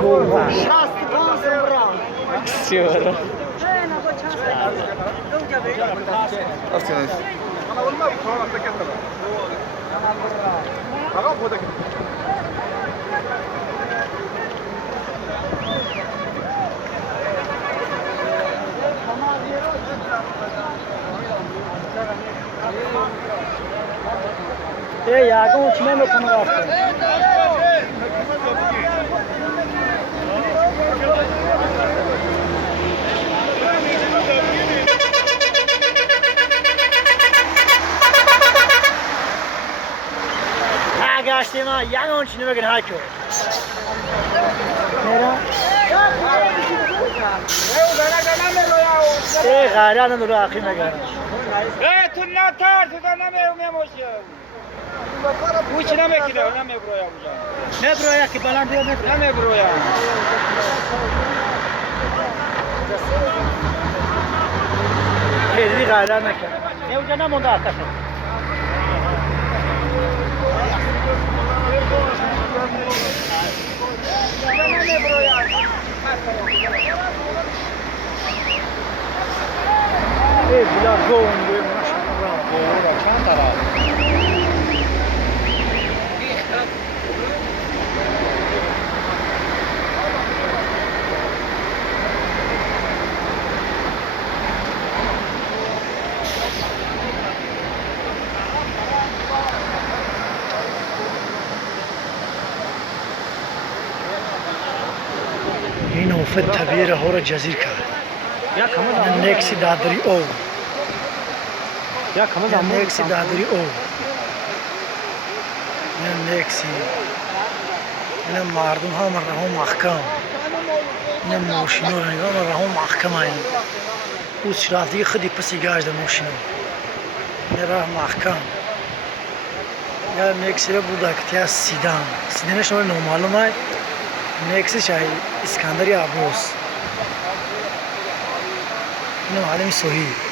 گورا Senhora. 야경 치면 몇 번 갔어? گشتیم ها یگان چینه بگن های که ای غیره هم دلو اخی مگن تو نتر تو دا نمیموشیم بوچ نمیکنه نمیبرویم نبرویا که بلند بیاد نمیبرویم خیلی غیره نکن نه اونجا نمونده آتشه بلا گونده چند طرف این اوفت طبیعی را هورا جزیر کرد نکسی دادری او نکسی دادری او نکسی این مردم ها من راه محکم این موشینو را نگاه من راه محکم این اوز شراف دیگه خودی پسی گاش در موشینو این راه محکم یا نکسی را بودا کتیا سیدان سیدانش نوع نومالوم های نکسی شایی اسکندر یا عبوس اینو عالمی صحیح